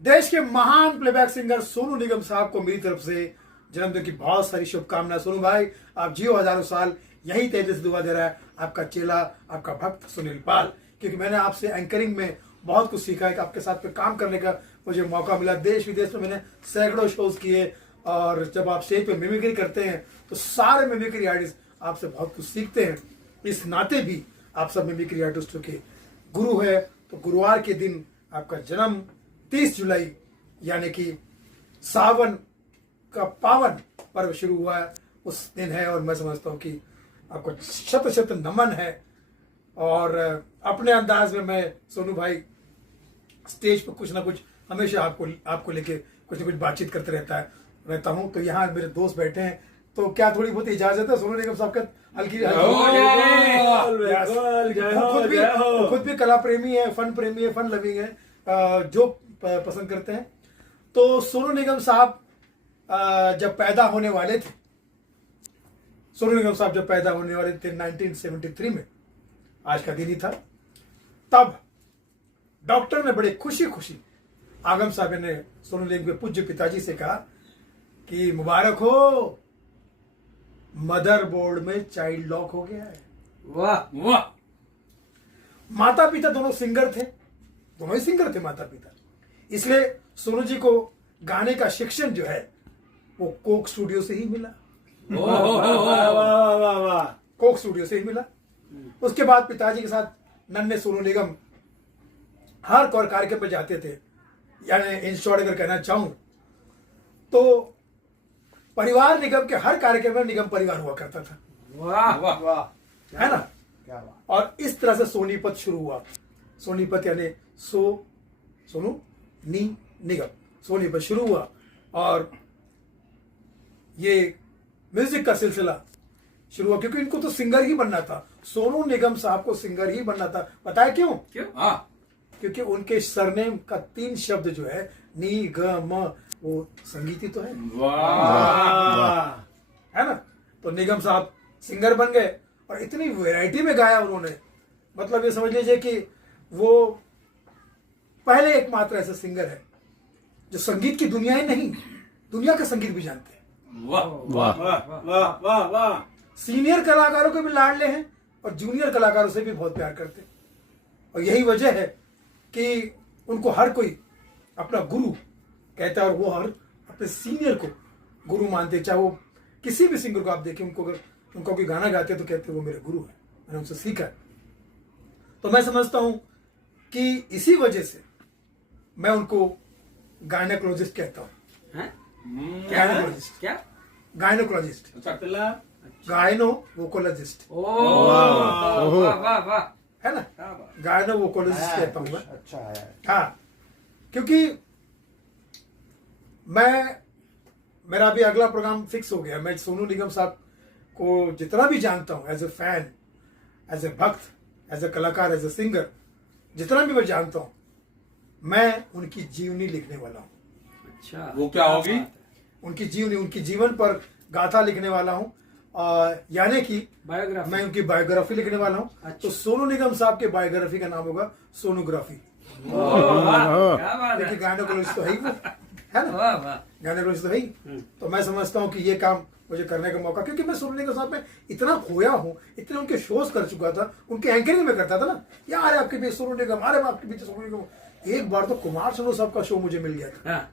देश के महान प्लेबैक सिंगर सोनू निगम साहब को मेरी तरफ से जन्मदिन की बहुत सारी शुभकामनाएं। सोनू भाई, आप जियो हजारों साल, यही तेज से दुआ दे रहा है आपका चेला, आपका भक्त सुनील पाल। क्योंकि मैंने आपसे एंकरिंग में बहुत कुछ सीखा है कि आपके साथ पे काम करने का मुझे मौका मिला। देश विदेश में मैंने सैकड़ों शोज किए, और जब आप स्टेज पे मिमिक्री करते हैं तो सारे मिमिक्री आर्टिस्ट आपसे बहुत कुछ सीखते हैं। इस नाते भी आप सब मिमिक्री आर्टिस्टों के गुरु है। तो गुरुवार के दिन आपका जन्म 30 जुलाई यानी कि सावन का पावन पर्व शुरू हुआ है, उस दिन है। और मैं समझता हूँ कि आपको शत शत नमन है। और अपने अंदाज में मैं सोनू भाई स्टेज पर कुछ ना कुछ हमेशा आपको लेके कुछ ना कुछ बातचीत करते रहता हूँ। तो यहाँ मेरे दोस्त बैठे हैं, तो क्या थोड़ी बहुत इजाजत है सोनू निगम साहब का? हल्की खुद भी कला प्रेमी है, फन प्रेमी है, फन लविंग है, जो पसंद करते हैं। तो सोनू निगम साहब जब पैदा होने वाले थे, 1973 में, आज का दिन ही था, तब डॉक्टर ने बड़े खुशी खुशी आगम साहब ने सोनू निगम के पूज्य पिताजी से कहा कि मुबारक हो, मदर बोर्ड में चाइल्ड लॉक हो गया है। वाह वाह। माता पिता दोनों सिंगर थे, दोनों ही सिंगर थे माता पिता। इसलिए सोनू जी को गाने का शिक्षण जो है वो कोक स्टूडियो से ही मिला। कोक स्टूडियो से ही मिला। उसके बाद पिताजी के साथ नन्हे सोनू निगम हर कार्यक्रम पर जाते थे। यानी इन शॉर्ट अगर कहना चाहूं तो परिवार निगम के हर कार्यक्रम में निगम परिवार हुआ करता था। वाह वाह वाह, है ना? क्या बात। और इस तरह से सोनीपत शुरू हुआ। सोनीपत यानी सोनू निगम, सोनीपत शुरू हुआ। और ये म्यूजिक का सिलसिला शुरू हुआ क्योंकि इनको तो सिंगर ही बनना था। सोनू निगम साहब को सिंगर ही बनना था। पता है क्यों? क्योंकि उनके सरनेम का 3 शब्द जो है नी ग म, वो संगीती तो है। वाह। है ना? तो निगम साहब सिंगर बन गए और इतनी वैरायटी में गाया उन्होंने। मतलब ये समझ लीजिए कि वो पहले एकमात्र ऐसे सिंगर है जो संगीत की दुनिया ही नहीं, दुनिया का संगीत भी जानते हैं। वाह वाह वाह वाह वाह। सीनियर कलाकारों के भी लाडले हैं और जूनियर कलाकारों से भी बहुत प्यार करते हैं। और यही वजह है कि उनको हर कोई अपना गुरु कहता है, और वो हर अपने सीनियर को गुरु मानते हैं। चाहे वो किसी भी सिंगर को आप देखें, उनको अगर उनको कोई गाना गाते हैं तो कहते हैं वो मेरे गुरु है, मैंने उनसे सीखा है। तो मैं समझता हूं कि इसी वजह से मैं उनको गायनोकोलॉजिस्ट कहता हूं। गायनोकोलॉजिस्ट, क्या? गायनोकोलॉजिस्ट, गायनो वोकोलॉजिस्ट, वाह वाह वाह, है ना? गायनो वोकोलॉजिस्ट कहता हूं मैं। अच्छा है। हाँ, क्योंकि मेरा भी अगला प्रोग्राम फिक्स हो गया। मैं सोनू निगम साहब को जितना भी जानता हूं, as a fan, as a bhakt, as ए कलाकार, एज ए सिंगर, जितना भी मैं जानता हूं, मैं उनकी जीवनी लिखने वाला हूं। अच्छा, वो क्या होगी? उनकी जीवनी, उनकी जीवन पर गाथा लिखने वाला हूं। यानी कि बायोग्राफी, मैं उनकी बायोग्राफी लिखने वाला हूं। अच्छा। तो सोनू निगम साहब के बायोग्राफी का नाम होगा सोनोग्राफी। देखिए, गायनोकोलॉजिस्ट तो है ही वो, है ना? गायनोकोलॉजिस्ट तो है ही। तो मैं समझता हूं कि ये काम मुझे करने का मौका, क्योंकि मैं सोनू निगम साहब में इतना खोया हूं, इतने उनके शोज कर चुका था, उनके एंकरिंग में करता था ना, यार आपके पीछे सोनू निगम, अरे आपके पीछे सोनू निगम। एक बार तो कुमार शानू साहब का शो मुझे मिल गया था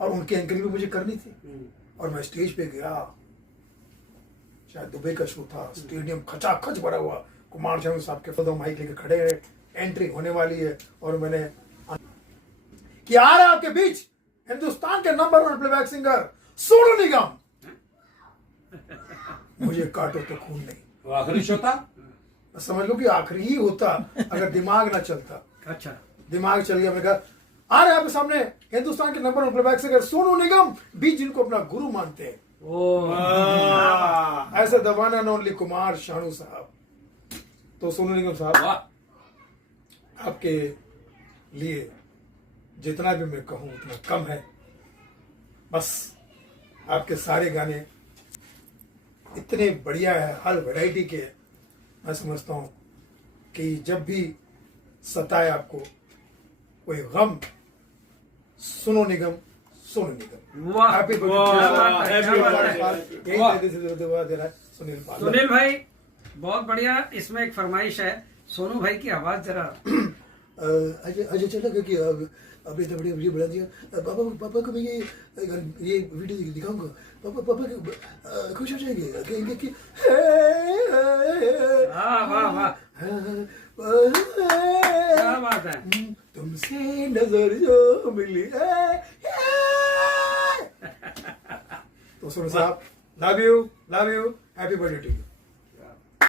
और उनकी एंकरिंग भी मुझे करनी थी। और मैं स्टेज पे गया, शायद दुबई का शो था, स्टेडियम खचाखच भरा हुआ, कुमार शानू साहब के फदो माइक लेके खड़े हैं, एंट्री होने वाली है, और मैंने कि आ रहा है आपके बीच हिंदुस्तान के नंबर 1 प्लेबैक सिंगर सोनू निगम। मुझे काटो तो खून नहीं। आखिरी शो था, समझ लो कि आखिरी ही होता अगर दिमाग ना चलता। अच्छा, दिमाग चल गया। मैंने कहा आ रहे आपके सामने हिंदुस्तान के number 1 playback singer Sonu Nigam भी, जिनको अपना गुरु मानते हैं। ऐसे the one and only Kumar Sanu साहब। तो सोनू निगम साहब, आपके लिए जितना भी मैं कहूं उतना कम है। बस आपके सारे गाने इतने बढ़िया है, हर वैरायटी के। मैं समझता हूं कि जब भी सताए आपको कोई गम, सोनू निगम सोनू निगम। वाह हैप्पी वाह, बर्थडे happy यही वाह। तहे दिल से दुआ दे रहा है सुनील पाल। सुनील भाई बहुत बढ़िया। इसमें एक फरमाइश है, सोनू भाई की आवाज जरा। अजय चला कि आपने तो बढ़िया वीडियो बना दिया। पापा को मैं ये वीडियो दिखाऊंगा। पापा खुश हो जाएंगे, कहेंगे कि वाह वाह वाह, क्या बात है। तुमसे नजर जो मिली है। तो सोनू साहब, love you, happy birthday to you.